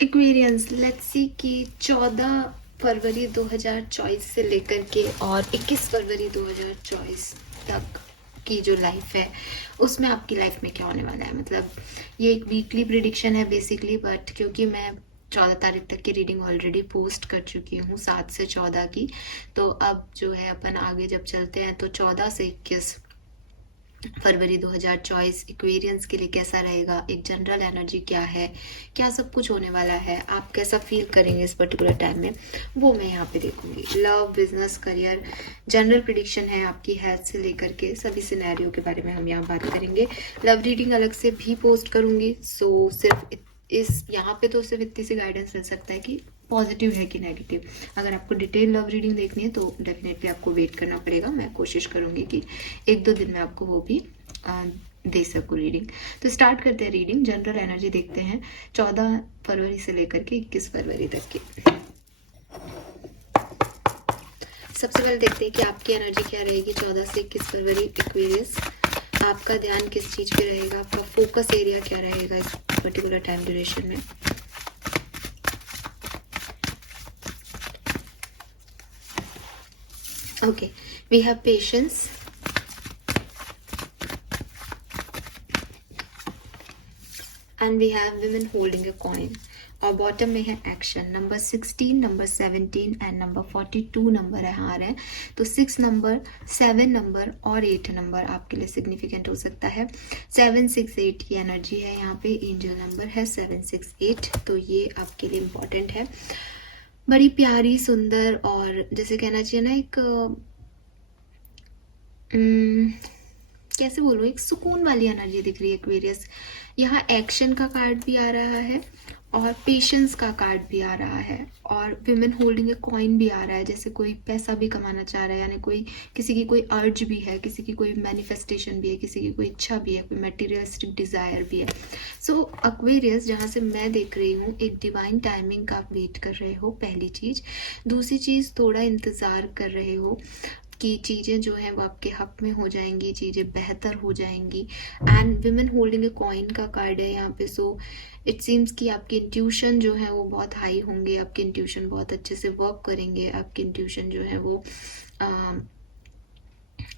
Aquarians, let's see कि 14 फरवरी 2024 से लेकर के और 21 फरवरी 2024 तक की जो लाइफ है उसमें आपकी लाइफ में क्या होने वाला है। मतलब ये एक वीकली प्रिडिक्शन है बेसिकली, बट क्योंकि मैं 14 तारीख तक की रीडिंग ऑलरेडी पोस्ट कर चुकी हूँ, 7 से 14 की, तो अब जो है अपन आगे जब चलते हैं तो 14 से 21 फरवरी 2024 इक्वेरियंस के लिए कैसा रहेगा, एक जनरल एनर्जी क्या है, क्या सब कुछ होने वाला है, आप कैसा फील करेंगे इस पर्टिकुलर टाइम में, वो मैं यहाँ पे देखूंगी। Love, business, career, general prediction है आपकी हेल्थ से लेकर के सभी सिनेरियो के बारे में हम यहाँ बात करेंगे। लव रीडिंग अलग से भी पोस्ट करूंगी, सो सिर्फ इस यहाँ पे तो सिर्फ इतनी सी गाइडेंस मिल सकता है कि पॉजिटिव है कि नेगेटिव। अगर आपको डिटेल लव रीडिंग देखनी है तो डेफिनेटली आपको वेट करना पड़ेगा। मैं कोशिश करूंगी कि 1-2 दिन में आपको वो भी दे सकूँ रीडिंग। तो स्टार्ट करते हैं रीडिंग। जनरल एनर्जी देखते हैं 14 फरवरी से लेकर के 21 फरवरी तक की। सबसे पहले देखते हैं कि आपकी एनर्जी क्या रहेगी 14 से 21 फरवरी एक्वेरियस। आपका ध्यान किस चीज़ पे रहेगा, आपका फोकस एरिया क्या रहेगा इस पर्टिकुलर टाइम ड्यूरेशन में। Okay, we have patience, and we have women holding a coin, और बॉटम में है action. Number 16, number 17 and number 42 number है हार है। तो 6 नंबर, 7 नंबर और 8 नंबर आपके लिए सिग्निफिकेंट हो सकता है। 768 की एनर्जी है यहाँ पे, एंजल नंबर है 768, तो ये आपके लिए इम्पॉर्टेंट है। बड़ी प्यारी, सुंदर और जैसे कहना चाहिए ना एक कैसे बोलूँ, एक सुकून वाली एनर्जी दिख रही है एक्वेरियस। यहाँ एक्शन का कार्ड भी आ रहा है और पेशेंस का कार्ड भी आ रहा है और विमेन होल्डिंग ए कॉइन भी आ रहा है, जैसे कोई पैसा भी कमाना चाह रहा है, यानी कोई किसी की कोई अर्ज भी है, किसी की कोई मैनिफेस्टेशन भी है, किसी की कोई इच्छा भी है, कोई मटेरियलिस्टिक डिज़ायर भी है। सो एक्वेरियस जहाँ से मैं देख रही हूँ एक डिवाइन टाइमिंग का आप वेट कर रहे हो, पहली चीज़। दूसरी चीज़, थोड़ा इंतज़ार कर रहे हो कि चीज़ें जो हैं वो आपके हक में हो जाएंगी, चीज़ें बेहतर हो जाएंगी। And women holding a coin का कार्ड है यहाँ पे। सो इट सीम्स कि आपकी इंट्यूशन जो है वो बहुत हाई होंगे, आपके इंट्यूशन बहुत अच्छे से वर्क करेंगे, आपके इंट्यूशन जो है वो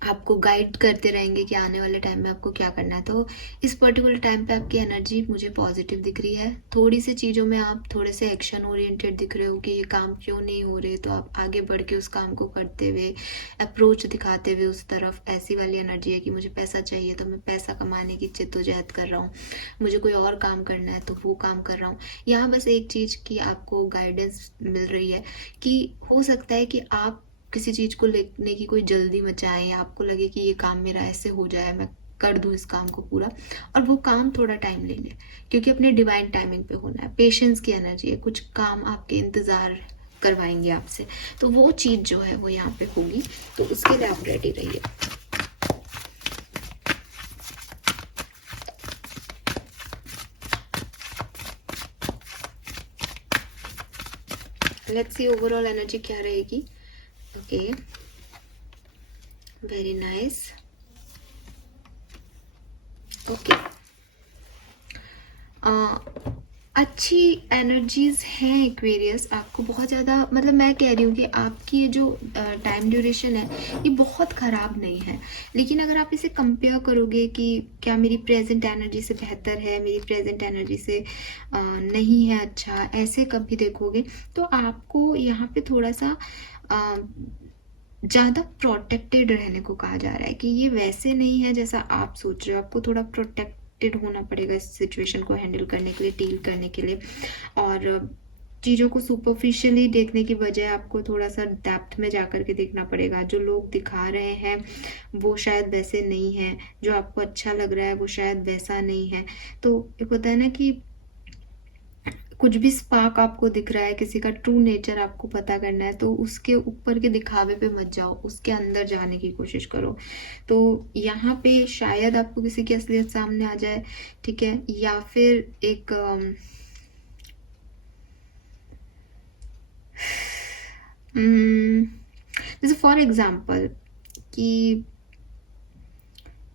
आपको गाइड करते रहेंगे कि आने वाले टाइम में आपको क्या करना है। तो इस पर्टिकुलर टाइम पे आपकी एनर्जी मुझे पॉजिटिव दिख रही है। थोड़ी सी चीज़ों में आप थोड़े से एक्शन ओरिएंटेड दिख रहे हो कि ये काम क्यों नहीं हो रहे, तो आप आगे बढ़ के उस काम को करते हुए, अप्रोच दिखाते हुए उस तरफ। ऐसी वाली एनर्जी है कि मुझे पैसा चाहिए तो मैं पैसा कमाने की जद्दोजहद कर रहा हूँ, मुझे कोई और काम करना है तो वो काम कर रहा हूँ। यहाँ बस एक चीज़ की आपको गाइडेंस मिल रही है कि हो सकता है कि आप किसी चीज़ को लेने की कोई जल्दी मचाएं, या आपको लगे कि ये काम मेरा ऐसे हो जाए, मैं कर दूं इस काम को पूरा, और वो काम थोड़ा टाइम ले ले, क्योंकि अपने डिवाइन टाइमिंग पे होना है। पेशेंस की एनर्जी है, कुछ काम आपके इंतज़ार करवाएंगे आपसे, तो वो चीज़ जो है वो यहाँ पे होगी, तो उसके लिए आप रेडी रहिए। लेट्स सी ओवरऑल एनर्जी क्या रहेगी। Okay, very nice. ओके, अच्छी एनर्जीज हैं एक्वेरियस। आपको बहुत ज़्यादा, मतलब मैं कह रही हूँ कि आपकी ये जो टाइम ड्यूरेशन है ये बहुत ख़राब नहीं है, लेकिन अगर आप इसे कंपेयर करोगे कि क्या मेरी प्रेजेंट एनर्जी से बेहतर है, मेरी प्रेजेंट एनर्जी से नहीं है अच्छा, ऐसे कभी देखोगे तो आपको यहाँ पे थोड़ा सा ज़्यादा प्रोटेक्टेड रहने को कहा जा रहा है कि ये वैसे नहीं है जैसा आप सोच रहे हो। आपको थोड़ा प्रोटेक्टेड होना पड़ेगा इस सिचुएशन को हैंडल करने के लिए, डील करने के लिए, और चीज़ों को सुपरफिशियली देखने की बजाय आपको थोड़ा सा डेप्थ में जाकर के देखना पड़ेगा। जो लोग दिखा रहे हैं वो शायद वैसे नहीं है, जो आपको अच्छा लग रहा है वो शायद वैसा नहीं है। तो एक होता है ना कि कुछ भी स्पार्क आपको दिख रहा है, किसी का ट्रू नेचर आपको पता करना है, तो उसके ऊपर के दिखावे पे मत जाओ, उसके अंदर जाने की कोशिश करो। तो यहाँ पे शायद आपको किसी की असलियत सामने आ जाए, ठीक है, या फिर एक जैसे फॉर एग्जाम्पल कि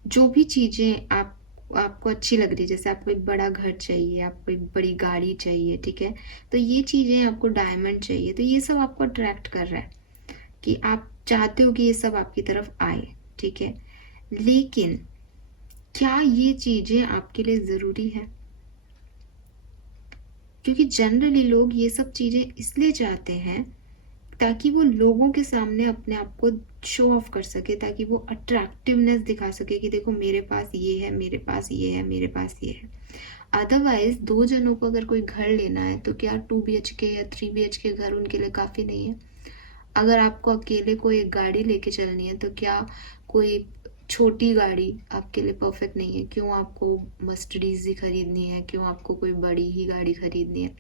जो भी चीज़ें आप आपको अच्छी लग रही है, जैसे आपको एक बड़ा घर चाहिए, आपको एक बड़ी गाड़ी चाहिए, ठीक है, तो ये चीज़ें आपको डायमंड चाहिए, तो ये सब आपको अट्रैक्ट कर रहा है कि आप चाहते हो कि ये सब आपकी तरफ आए, ठीक है। लेकिन क्या ये चीज़ें आपके लिए ज़रूरी है? क्योंकि जनरली लोग ये सब चीज़ें इसलिए चाहते हैं ताकि वो लोगों के सामने अपने आप को शो ऑफ कर सके, ताकि वो अट्रैक्टिवनेस दिखा सके कि देखो मेरे पास ये है, मेरे पास ये है, मेरे पास ये है। अदरवाइज 2 जनों को अगर कोई घर लेना है तो क्या 2 BHK या 3 BHK घर उनके लिए काफ़ी नहीं है? अगर आपको अकेले को एक गाड़ी लेके चलनी है तो क्या कोई छोटी गाड़ी आपके लिए परफेक्ट नहीं है? क्यों आपको मर्सिडीज ही खरीदनी है? क्यों आपको कोई बड़ी ही गाड़ी खरीदनी है?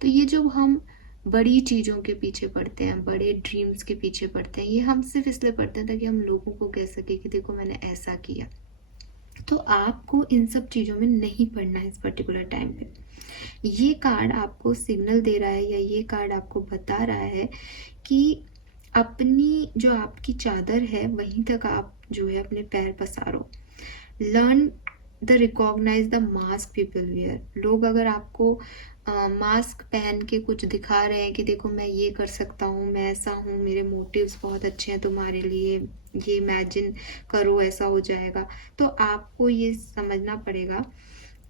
तो ये जो हम बड़ी चीज़ों के पीछे पड़ते हैं, बड़े ड्रीम्स के पीछे पड़ते हैं, ये हम सिर्फ इसलिए पड़ते हैं ताकि हम लोगों को कह सके कि देखो मैंने ऐसा किया। तो आपको इन सब चीज़ों में नहीं पड़ना है इस पर्टिकुलर टाइम पे। ये कार्ड आपको सिग्नल दे रहा है या ये कार्ड आपको बता रहा है कि अपनी जो आपकी चादर है वहीं तक आप जो है अपने पैर पसारो। Learn the recognize the mask people wear. लोग अगर आपको मास्क पहन के कुछ दिखा रहे हैं कि देखो मैं ये कर सकता हूँ, मैं ऐसा हूँ, मेरे मोटिव्स बहुत अच्छे हैं तुम्हारे लिए, ये इमेजिन करो ऐसा हो जाएगा, तो आपको ये समझना पड़ेगा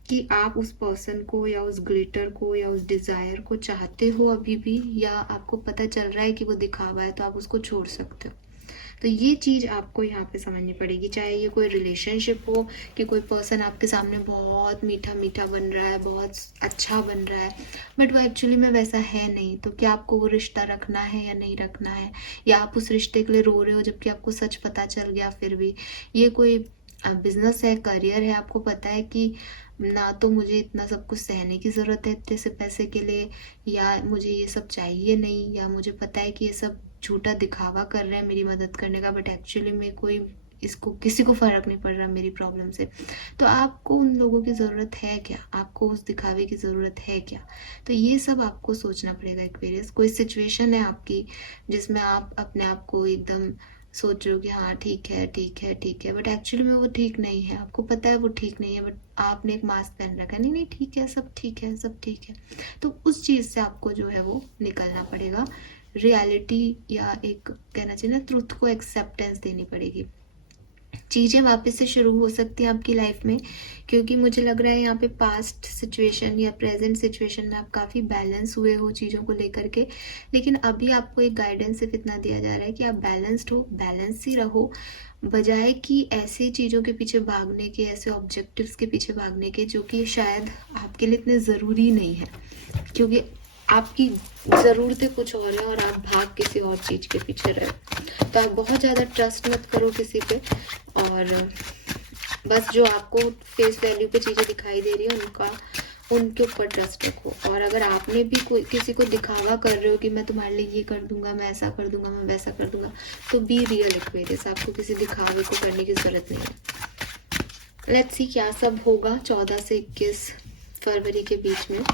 कि आप उस पर्सन को या उस ग्लिटर को या उस डिज़ायर को चाहते हो अभी भी, या आपको पता चल रहा है कि वो दिखावा है तो आप उसको छोड़ सकते हो। तो ये चीज़ आपको यहाँ पे समझनी पड़ेगी, चाहे ये कोई रिलेशनशिप हो कि कोई पर्सन आपके सामने बहुत मीठा मीठा बन रहा है, बहुत अच्छा बन रहा है, बट वो एक्चुअली में वैसा है नहीं, तो क्या आपको वो रिश्ता रखना है या नहीं रखना है? या आप उस रिश्ते के लिए रो रहे हो जबकि आपको सच पता चल गया फिर भी? ये कोई बिजनेस है, करियर है, आपको पता है कि ना तो मुझे इतना सब कुछ सहने की ज़रूरत है इतने से पैसे के लिए, या मुझे ये सब चाहिए नहीं, या मुझे पता है कि ये सब झूठा दिखावा कर रहे हैं मेरी मदद करने का, बट एक्चुअली में कोई इसको किसी को फ़र्क नहीं पड़ रहा मेरी प्रॉब्लम से। तो आपको उन लोगों की ज़रूरत है क्या? आपको उस दिखावे की ज़रूरत है क्या? तो ये सब आपको सोचना पड़ेगा। एक्वेरियस, कोई सिचुएशन है आपकी जिसमें आप अपने आप को एकदम सोच रहे हो कि हाँ ठीक है ठीक है ठीक है, बट एक्चुअली में वो ठीक नहीं है, आपको पता है वो ठीक नहीं है, बट आपने एक मास्क पहन रखा है, नहीं नहीं ठीक है, सब ठीक है, सब ठीक है। तो उस चीज़ से आपको जो है वो निकलना पड़ेगा। रियलिटी या एक कहना चाहिए ना, ट्रुथ को एक्सेप्टेंस देनी पड़ेगी। चीज़ें वापस से शुरू हो सकती हैं आपकी लाइफ में, क्योंकि मुझे लग रहा है यहाँ पे पास्ट सिचुएशन या प्रेजेंट सिचुएशन में आप काफ़ी बैलेंस हुए हो चीज़ों को लेकर के, लेकिन अभी आपको एक गाइडेंस सिर्फ इतना दिया जा रहा है कि आप बैलेंस्ड हो, बैलेंस ही रहो, बजाय कि ऐसे चीज़ों के पीछे भागने के, ऐसे ऑब्जेक्टिव्स के पीछे भागने के जो कि शायद आपके लिए इतने ज़रूरी नहीं है, क्योंकि आपकी ज़रूरतें कुछ और है और आप भाग किसी और चीज़ के पीछे रहे। तो आप बहुत ज़्यादा ट्रस्ट मत करो किसी पे, और बस जो आपको फेस वैल्यू पे चीज़ें दिखाई दे रही है उनके ऊपर ट्रस्ट रखो। और अगर आपने भी कोई किसी को दिखावा कर रहे हो कि मैं तुम्हारे लिए ये कर दूंगा, मैं ऐसा कर दूंगा, मैं वैसा कर दूंगा, तो बी रियल एक्वेरियस, आपको किसी दिखावे को करने की ज़रूरत नहीं है। लेट्स सी क्या सब होगा 14 से 21 फरवरी के बीच में।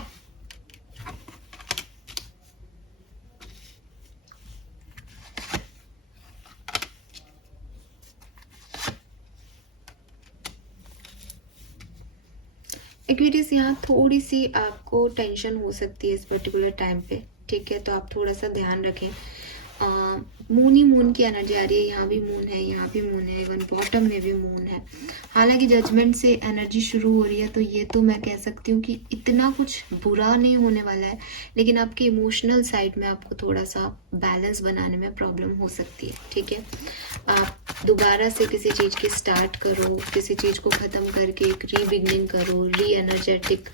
एक्वेरियस, यहाँ थोड़ी सी आपको टेंशन हो सकती है इस पर्टिकुलर टाइम पे, ठीक है, तो आप थोड़ा सा ध्यान रखें। मून ही मून की एनर्जी आ रही है, यहाँ भी मून है, यहाँ भी मून है, इवन बॉटम में भी मून है। हालांकि जजमेंट से एनर्जी शुरू हो रही है, तो ये तो मैं कह सकती हूँ कि इतना कुछ बुरा नहीं होने वाला है, लेकिन आपके इमोशनल साइड में आपको थोड़ा सा बैलेंस बनाने में प्रॉब्लम हो सकती है, ठीक है। आप दोबारा से किसी चीज़ की स्टार्ट करो, किसी चीज़ को ख़त्म करके एक रीबिगनिंग करो, री एनर्जेटिक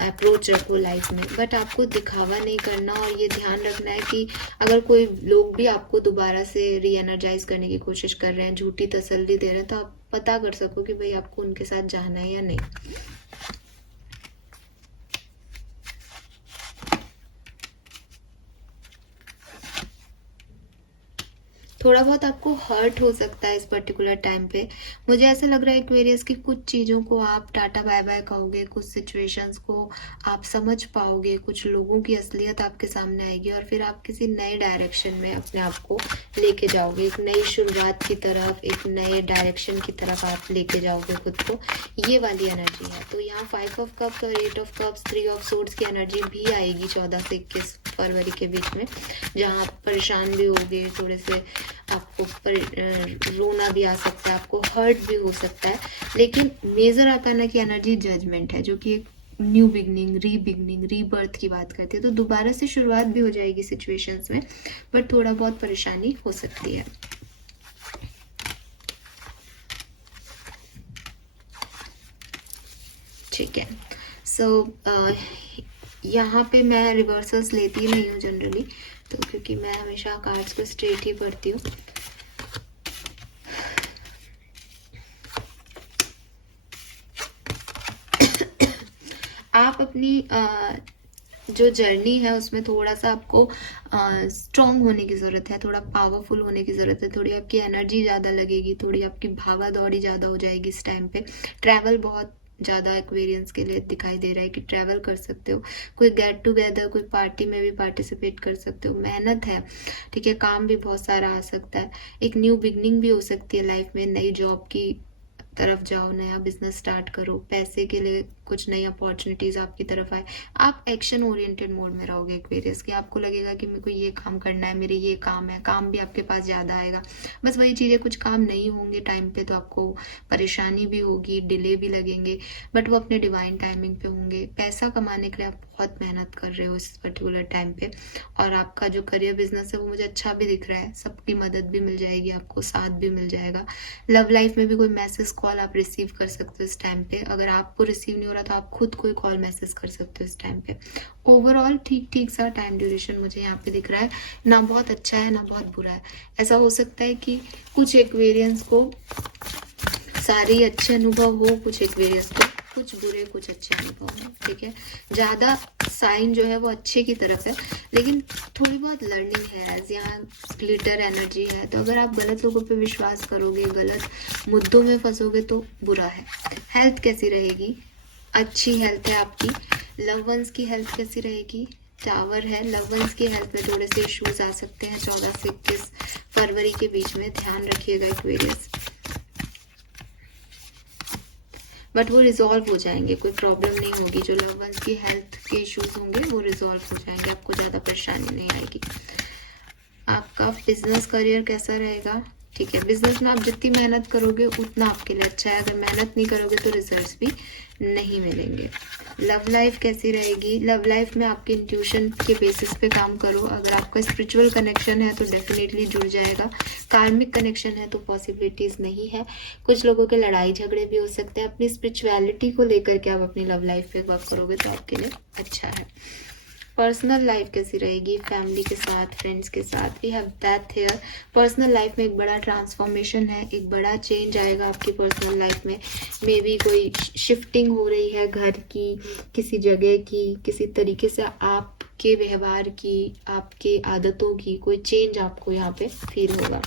अप्रोच रखो लाइफ में, बट आपको दिखावा नहीं करना। और ये ध्यान रखना है कि अगर कोई लोग भी आपको दोबारा से री एनर्जाइज करने की कोशिश कर रहे हैं, झूठी तसल्ली दे रहे हैं, तो आप पता कर सको कि भाई आपको उनके साथ जाना है या नहीं। थोड़ा बहुत आपको हर्ट हो सकता है इस पर्टिकुलर टाइम पे। मुझे ऐसा लग रहा है एक्वेरियस की कुछ चीज़ों को आप टाटा बाय बाय कहोगे, कुछ सिचुएशंस को आप समझ पाओगे, कुछ लोगों की असलियत आपके सामने आएगी और फिर आप किसी नए डायरेक्शन में अपने आप को लेके जाओगे, एक नई शुरुआत की तरफ, एक नए डायरेक्शन की तरफ आप लेके जाओगे खुद को। ये वाली एनर्जी है। तो यहाँ 5 ऑफ कप्स और 8 ऑफ कप्स, 3 ऑफ सोर्ड्स की एनर्जी भी आएगी 14 से 21 फरवरी के बीच में, जहाँ आप परेशान भी होगे, थोड़े से आपको रोना भी आ सकता है, आपको हर्ट भी हो सकता है। लेकिन मेजर आर्काना की एनर्जी जजमेंट है, जो कि एक न्यू बिगनिंग, रीबर्थ की बात करती है। तो दोबारा से शुरुआत भी हो जाएगी सिचुएशंस में, बट थोड़ा बहुत परेशानी हो सकती है। ठीक है। सो यहाँ पे मैं रिवर्सल्स लेती ही नहीं हूँ जनरली, तो क्योंकि मैं हमेशा कार्ड्स को स्ट्रेट ही पढ़ती हूँ। आप अपनी जो जर्नी है उसमें थोड़ा सा आपको स्ट्रॉन्ग होने की ज़रूरत है, थोड़ा पावरफुल होने की ज़रूरत है, थोड़ी आपकी एनर्जी ज़्यादा लगेगी, थोड़ी आपकी भागा दौड़ी ज़्यादा हो जाएगी इस टाइम पे। ट्रैवल बहुत ज़्यादा एक्वेरियंस के लिए दिखाई दे रहा है कि ट्रैवल कर सकते हो, कोई गेट टुगेदर, कोई पार्टी में भी पार्टिसिपेट कर सकते हो। मेहनत है, ठीक है, काम भी बहुत सारा आ सकता है, एक न्यू बिगनिंग भी हो सकती है लाइफ में, नई जॉब की तरफ जाओ, नया बिजनेस स्टार्ट करो, पैसे के लिए कुछ नई अपॉर्चुनिटीज आपकी तरफ आए। आप एक्शन ओरिएंटेड मोड में रहोगे एक्वेरियस की, आपको लगेगा कि मेरे को ये काम करना है, मेरे ये काम है, काम भी आपके पास ज़्यादा आएगा। बस वही चीज़ें, कुछ काम नहीं होंगे टाइम पे तो आपको परेशानी भी होगी, डिले भी लगेंगे, बट वो अपने डिवाइन टाइमिंग पे होंगे। पैसा कमाने के लिए आप बहुत मेहनत कर रहे हो इस पर्टिकुलर टाइम पे, और आपका जो करियर बिजनेस है वो मुझे अच्छा भी दिख रहा है, सबकी मदद भी मिल जाएगी, आपको साथ भी मिल जाएगा। लव लाइफ में भी कोई मैसेज कॉल आप रिसीव कर सकते हो इस टाइम पे, अगर आपको रिसीव नहीं हो रहा तो आप खुद कोई कॉल मैसेज कर सकते हो इस टाइम पे। ओवरऑल ठीक ठीक सा टाइम ड्यूरेशन मुझे यहाँ पे दिख रहा है, ना बहुत अच्छा है ना बहुत बुरा है। ऐसा हो सकता है कि कुछ एक्वेरियंस को सारे अच्छे अनुभव हो, कुछ एक्वेरियंस को कुछ बुरे कुछ अच्छे अनुभव हो, ठीक है। ज़्यादा साइन जो है वो अच्छे की तरफ है, लेकिन थोड़ी बहुत लर्निंग है, एज यहाँ ग्लिटर एनर्जी है। तो अगर आप गलत लोगों पे विश्वास करोगे, गलत मुद्दों में फंसोगे तो बुरा है। हेल्थ कैसी रहेगी? अच्छी हेल्थ है आपकी। लव वंस की हेल्थ कैसी रहेगी? टावर है। लव वंस की हेल्थ में थोड़े से इश्यूज आ सकते हैं 14 से 21 फरवरी के बीच में, ध्यान रखिएगा एक्वेरियस, बट वो रिजॉल्व हो जाएंगे, कोई प्रॉब्लम नहीं होगी। जो लव वंस की हेल्थ के इश्यूज होंगे वो रिजॉल्व हो जाएंगे, आपको ज़्यादा परेशानी नहीं आएगी। आपका बिजनेस करियर कैसा रहेगा? ठीक है, बिजनेस में आप जितनी मेहनत करोगे उतना आपके लिए अच्छा है, अगर मेहनत नहीं करोगे तो रिजल्ट्स भी नहीं मिलेंगे। लव लाइफ कैसी रहेगी? लव लाइफ में आपके इंट्यूशन के बेसिस पे काम करो, अगर आपका स्पिरिचुअल कनेक्शन है तो डेफिनेटली जुड़ जाएगा, कार्मिक कनेक्शन है तो पॉसिबिलिटीज नहीं है। कुछ लोगों के लड़ाई झगड़े भी हो सकते हैं, अपनी स्पिरिचुअलिटी को लेकर के आप अपनी लव लाइफ पे वर्क करोगे तो आपके लिए अच्छा है। पर्सनल लाइफ कैसी रहेगी? फैमिली के साथ, फ्रेंड्स के साथ, we have that here. Personal life में एक बड़ा ट्रांसफॉर्मेशन है, एक बड़ा चेंज आएगा आपकी पर्सनल लाइफ में। मे बी कोई शिफ्टिंग हो रही है घर की, किसी जगह की, किसी तरीके से आपके व्यवहार की, आपके आदतों की कोई चेंज आपको यहाँ पे फील होगा।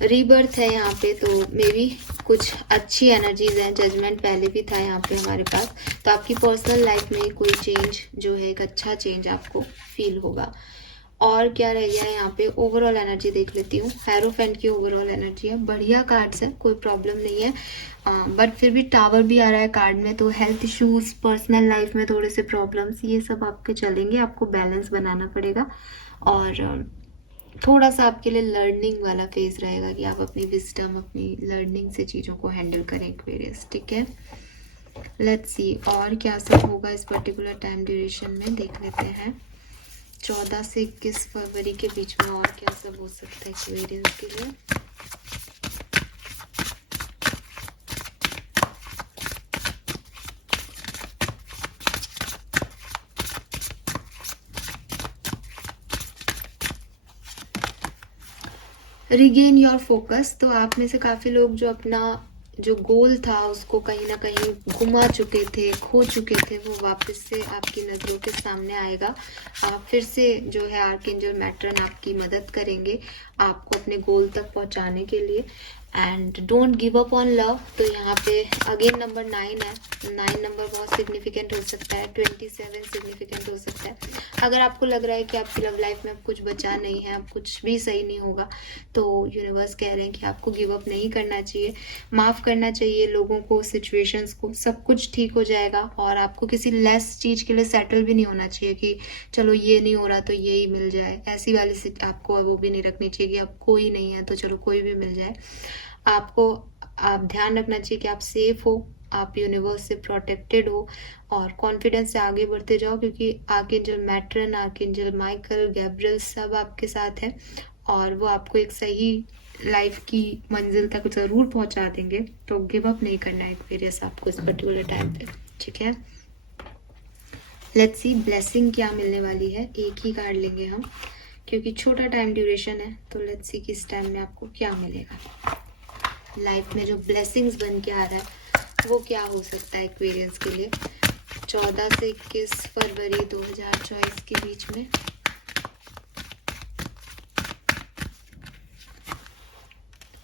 रीबर्थ है यहाँ पे, तो मे बी कुछ अच्छी एनर्जीज हैं। जजमेंट पहले भी था यहाँ पे हमारे पास, तो आपकी पर्सनल लाइफ में कोई चेंज जो है, एक अच्छा चेंज आपको फील होगा। और क्या रह गया है यहाँ पे? ओवरऑल एनर्जी देख लेती हूँ। हेरोफेंट की ओवरऑल एनर्जी है, बढ़िया कार्ड्स है, कोई प्रॉब्लम नहीं है, बट फिर भी टावर भी आ रहा है कार्ड में, तो हेल्थ इश्यूज, पर्सनल लाइफ में थोड़े से प्रॉब्लम्स, ये सब आपके चलेंगे, आपको बैलेंस बनाना पड़ेगा। और थोड़ा सा आपके लिए लर्निंग वाला फेज रहेगा कि आप अपनी विजडम, अपनी लर्निंग से चीज़ों को हैंडल करें एक्वेरियस, ठीक है। लेट्स सी और क्या सब होगा इस पर्टिकुलर टाइम ड्यूरेशन में, देख लेते हैं 14 से 21 फरवरी के बीच में और क्या सब हो सकता है एक्वेरियस के लिए। Regain your focus. तो आप में से काफ़ी लोग जो अपना जो गोल था उसको कहीं ना कहीं गुमा चुके थे, खो चुके थे, वो वापस से आपकी नज़रों के सामने आएगा। आप फिर से जो है आर्कएंजल मैट्रन आपकी मदद करेंगे आपको अपने गोल तक पहुंचाने के लिए। And don't give up on love. तो यहाँ पे अगेन नंबर 9 है। 9 नंबर बहुत सिग्निफिकेंट हो सकता है, 27 सिग्निफिकेंट हो सकता है। अगर आपको लग रहा है कि आपकी लव लाइफ में अब कुछ बचा नहीं है, अब कुछ भी सही नहीं होगा, तो यूनिवर्स कह रहे हैं कि आपको गिव अप नहीं करना चाहिए, माफ़ करना चाहिए लोगों को, सिचुएशंस को। सब कुछ ठीक हो जाएगा और आपको किसी लेस चीज़ के लिए सेटल भी नहीं होना चाहिए कि चलो ये नहीं हो रहा तो ये ही मिल जाए। ऐसी वाली आपको वो भी नहीं रखनी चाहिए कि अब कोई नहीं है तो चलो कोई भी मिल जाए। आपको आप ध्यान रखना चाहिए कि आप सेफ हो, आप यूनिवर्स से प्रोटेक्टेड हो और कॉन्फिडेंस से आगे बढ़ते जाओ, क्योंकि archangel matron, archangel Michael, Gabriel सब आपके साथ है और वो आपको एक सही लाइफ की मंजिल तक ज़रूर पहुंचा देंगे। तो गिव अप नहीं करना है एक्वेरियस आपको इस पर्टिकुलर टाइम पे, ठीक है। लेट्स सी ब्लेसिंग क्या मिलने वाली है। एक ही कार्ड लेंगे हम क्योंकि छोटा टाइम ड्यूरेशन है। तो लेट्स सी कि इस टाइम में आपको क्या मिलेगा। लाइफ में जो ब्लेसिंग्स बन के आ रहा है वो क्या हो सकता है एक्वेरियंस के लिए 14 से 21 फरवरी 2024 के बीच में।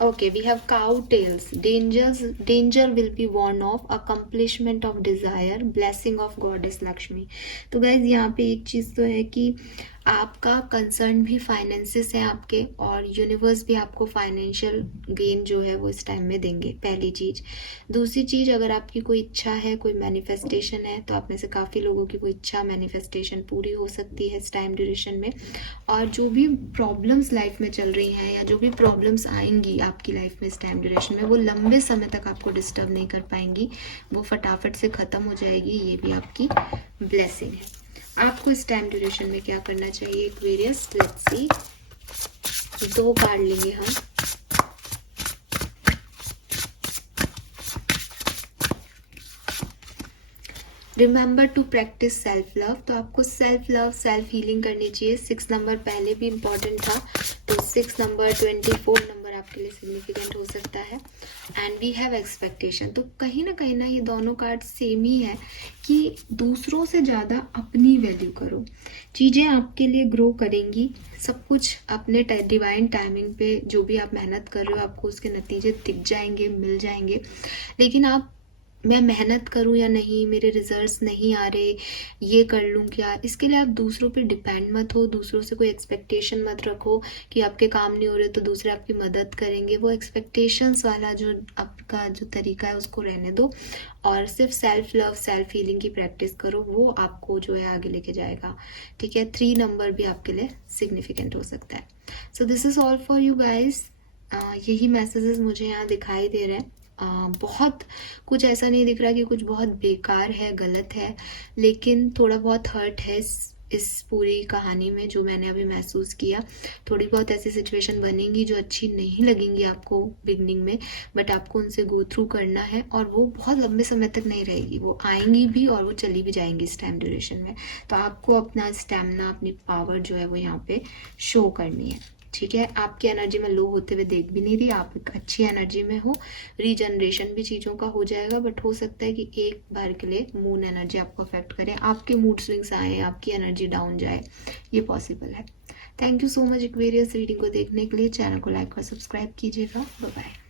Okay, we have cow tails. Danger will be warned off. Accomplishment of desire. Blessing of goddess Lakshmi. तो गाइज यहाँ पे एक चीज़ तो है कि आपका कंसर्न भी फाइनेंसेस है आपके, और यूनिवर्स भी आपको फाइनेंशियल गेन जो है वो इस टाइम में देंगे, पहली चीज़। दूसरी चीज़, अगर आपकी कोई इच्छा है, कोई मैनिफेस्टेशन है, तो आप में से काफ़ी लोगों की कोई इच्छा मैनिफेस्टेशन पूरी हो सकती है इस टाइम ड्यूरेशन में। और जो भी प्रॉब्लम्स लाइफ में चल रही हैं या जो भी प्रॉब्लम्स आएंगी आपकी लाइफ में इस टाइम ड्यूरेशन में, वो लंबे समय तक आपको डिस्टर्ब नहीं कर पाएंगी, वो फटाफट से ख़त्म हो जाएगी। ये भी आपकी ब्लेसिंग है। आपको इस टाइम ड्यूरेशन में क्या करना चाहिए एक्वेरियस। लेट्स सी, 2 कार्ड लेंगे हम। Remember to practice self love. तो आपको सेल्फ लव, सेल्फ हीलिंग करनी चाहिए। 6 नंबर पहले भी इम्पॉर्टेंट था, तो 6 नंबर 24 नंबर आपके लिए सिग्निफिकेंट हो सकता है। And we have expectation. तो कहीं ना ये दोनों कार्ड सेम ही है कि दूसरों से ज़्यादा अपनी वैल्यू करो, चीज़ें आपके लिए ग्रो करेंगी, सब कुछ अपने डिवाइन टाइमिंग पे जो भी आप मेहनत कर रहे हो आपको उसके नतीजे दिख जाएंगे, मिल जाएंगे। लेकिन आप, मैं मेहनत करूं या नहीं, मेरे रिजल्ट्स नहीं आ रहे, ये कर लूं क्या, इसके लिए आप दूसरों पे डिपेंड मत हो, दूसरों से कोई एक्सपेक्टेशन मत रखो कि आपके काम नहीं हो रहे तो दूसरे आपकी मदद करेंगे। वो एक्सपेक्टेशंस वाला जो आपका जो तरीका है उसको रहने दो और सिर्फ सेल्फ लव, सेल्फ हीलिंग की प्रैक्टिस करो, वो आपको जो है आगे लेके जाएगा, ठीक है। 3 नंबर भी आपके लिए सिग्निफिकेंट हो सकता है। So this is all for you guys. यही मैसेजेस मुझे यहाँ दिखाई दे रहे हैं। बहुत कुछ ऐसा नहीं दिख रहा कि कुछ बहुत बेकार है, गलत है, लेकिन थोड़ा बहुत हर्ट है इस पूरी कहानी में जो मैंने अभी महसूस किया। थोड़ी बहुत ऐसी सिचुएशन बनेंगी जो अच्छी नहीं लगेंगी आपको बिगनिंग में, बट आपको उनसे गो थ्रू करना है और वो बहुत लंबे समय तक नहीं रहेगी, वो आएंगी भी और वो चली भी जाएंगी इस टाइम ड्यूरेशन में। तो आपको अपना स्टैमिना, अपनी पावर जो है वो यहाँ पे शो करनी है, ठीक है। आपकी एनर्जी में लो होते हुए देख भी नहीं रही, आप एक अच्छी एनर्जी में हो, रीजनरेशन भी चीज़ों का हो जाएगा, बट हो सकता है कि एक बार के लिए मून एनर्जी आपको अफेक्ट करे, आपके मूड स्विंग्स आए, आपकी एनर्जी डाउन जाए, ये पॉसिबल है। Thank you so much Aquarius reading को देखने के लिए। चैनल को लाइक और सब्सक्राइब कीजिएगा। Bye bye.